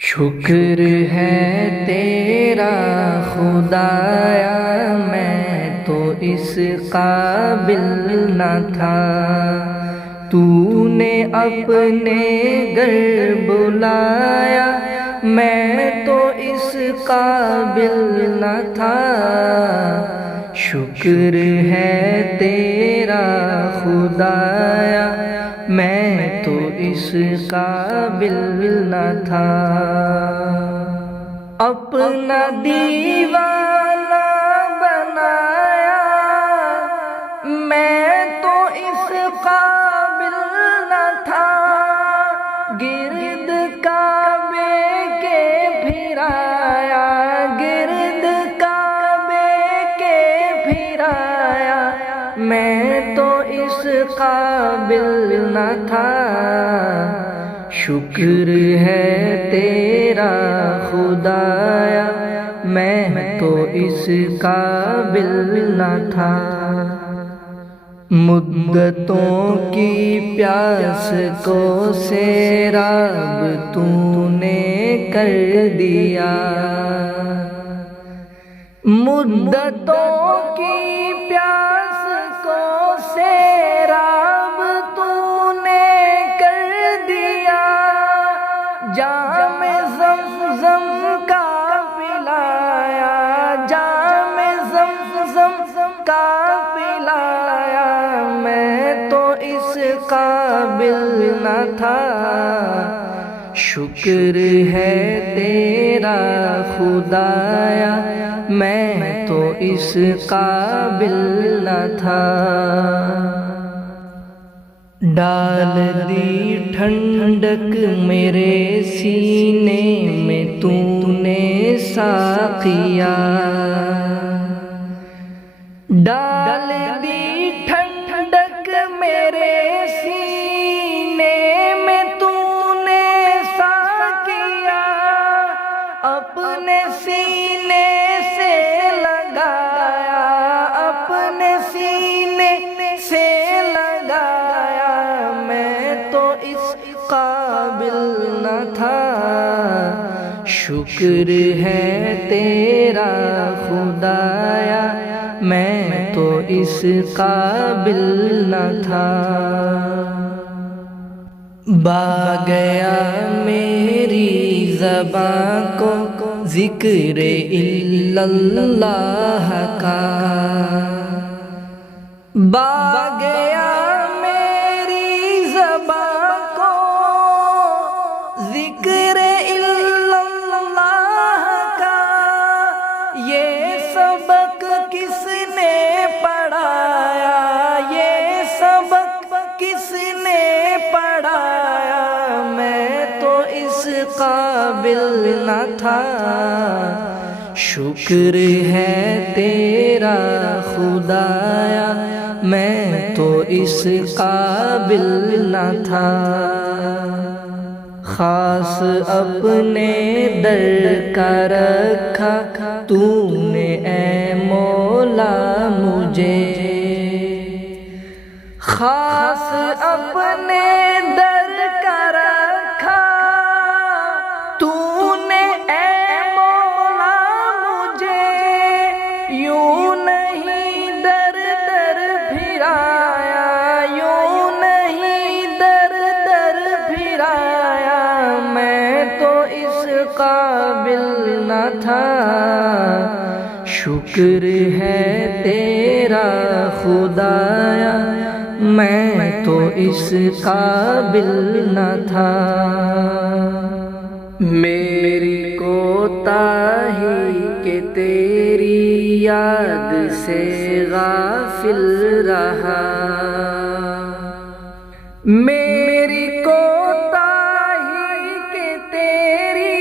شکر ہے تیرا خدایا، میں تو اس قابل نہ تھا، تو نے اپنے گھر بلایا، میں تو اس قابل نہ تھا۔ شکر ہے تیرا خدایا، میں تو اس قابل نہ تھا۔ اپنا دیوانہ بنایا، میں تو اس قابل نہ تھا۔ گرد کعبے کے پھرایا، گرد کعبے کے پھرایا، میں تو اس قابل نہ تھا۔ شکر ہے تیرا خدایا، میں تو اس قابل نہ تھا۔ مدتوں کی پیاس کو سیراب تو نے کر دیا، مدتوں کی پیاس کو سیراب تو نے کر دیا۔ جام زمزم کا پلایا، جام زمزم کا پلایا، میں تو اس قابل نہ تھا۔ شکر ہے تیرا خدایا، میں تو اس قابل نہ تھا۔ ڈال دی ٹھنڈک میرے سینے میں تو نے ساقیا، ڈال دی ٹھنڈک میرے سینے میں تو نے ساقیا، اپنے سینے سے لگایا، اپنے سینے سے لگایا، میں تو اس قابل نہ تھا۔ شکر ہے تیرا خدایا، میں تو اس قابل نہ تھا۔ با گیا میری زباں کو ذکر اللہ کا، با گیا میری زباں کو ذکر اللہ کا۔ یہ سبق کس نے پڑھایا، یہ سبق کس نے پڑھایا، میں تو اس قابل نہ تھا۔ شکر ہے تیرا خدایا، میں تو اس قابل نہ تھا۔ خاص اپنے در کا رکھا تو نے اے مولا مجھے، خاص اپنے در کا رکھا تو نے اے مولا مجھے، یوں نہیں در در پھرایا، یوں نہیں در در پھرایا، میں تو اس قابل نہ تھا۔ شکر ہے تیرا خدایا، میں تو اس قابل نہ تھا۔ میری کوتاہی کہ تیری یاد سے غافل رہا، میری کوتاہی کہ تیری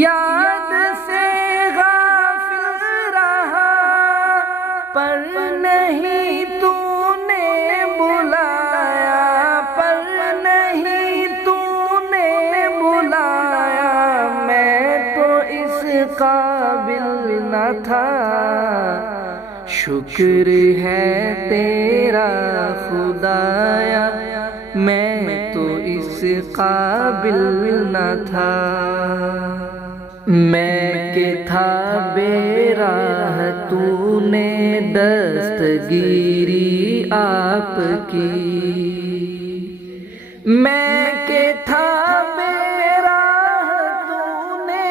یاد سے غافل رہا، پر نہیں تو نے بلایا، پر نہیں تو نے بلایا، میں تو اس قابل نہ تھا۔ شکر ہے تیرا خدایا، میں تو اس قابل نہ تھا، میں کہ تھا بے راہ تو نے دستگیری آپ کی، میں کہ تھا بے راہ تو نے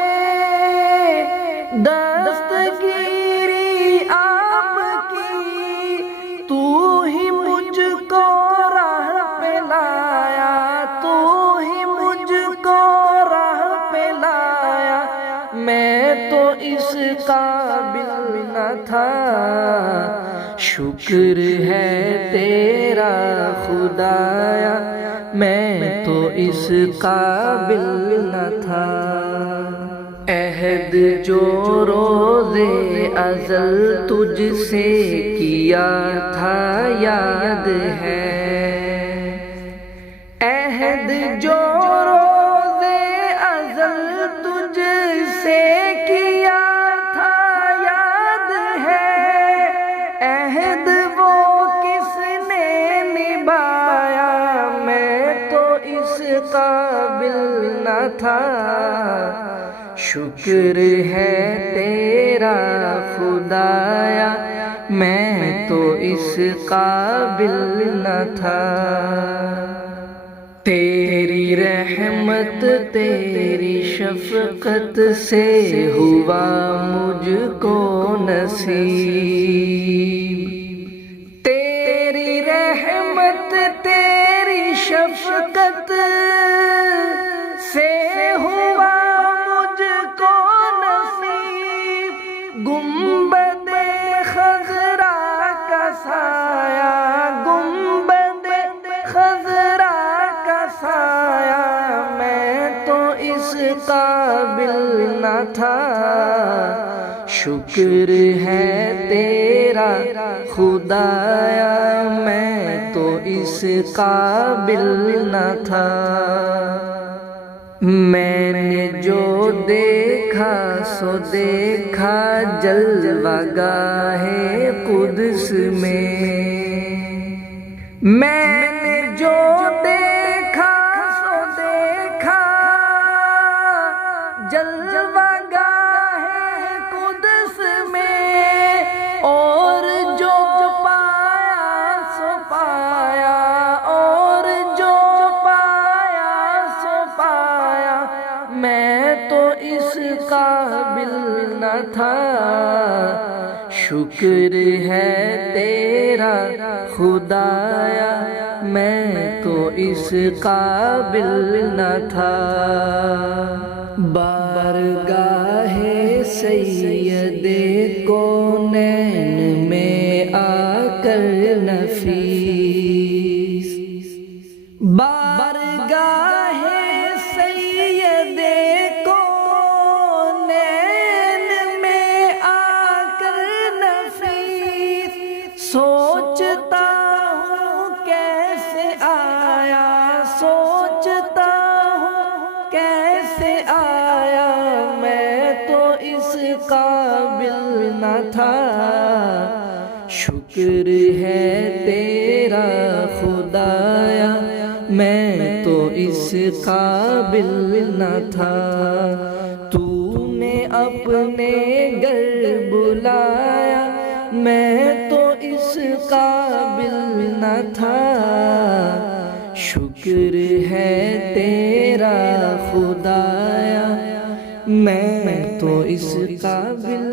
دستگیری آپ کی، تو ہی مجھ کو راہ پہ لایا، تو ہی مجھ کو راہ پہ لایا، میں تو اس قابل نہ تھا، شکر ہے تیرا خدایا، میں تو اس قابل نہ تھا۔ عہد جو روز ازل تجھ سے کیا تھا یاد ہے، عہد جو روز ازل تجھ سے کیا تھا یاد ہے، عہد وہ کس نے نبھایا، میں تو اس قابل نہ تھا، شکر ہے تیرا خدایا، میں تو اس قابل نہ تھا۔ تیری رحمت تیری شفقت سے ہوا مجھ کو نصیب، تیری رحمت تیری شفقت سے ہوا مجھ کو نصیب، گنبد خضرا کا سایہ، گنبد خضرا کا سایہ، میں تو اس قابل نہ تھا، شکر ہے تیرا خدایا، میں تو اس قابل نہ تھا۔ میں نے جو دیکھا سو دیکھا جلوہ گاہ قدس میں، میں نے جو دیکھا سو دیکھا جلوہ گاہ قدس میں، اور جو پایا سو پایا، اور جو پایا سو پایا، میں تو اس قابل نہ تھا، شکر ہے تیرا خدایا، میں تو اس قابل نہ تھا۔ بارگاہ سید کونین میں آ کر نفیس، بارگاہ سید کونین میں آ کر نفیس، سوچتا ہوں کیسے آیا، سوچتا ہوں کیسے آیا، میں تو اس قابل نہ تھا، شکر ہے تیرا خدایا، میں تو اس قابل نہ تھا، تو نے اپنے گھر بلایا، میں تو اس قابل نہ تھا، شکر ہے تیرا خدایا، میں تو اس قابل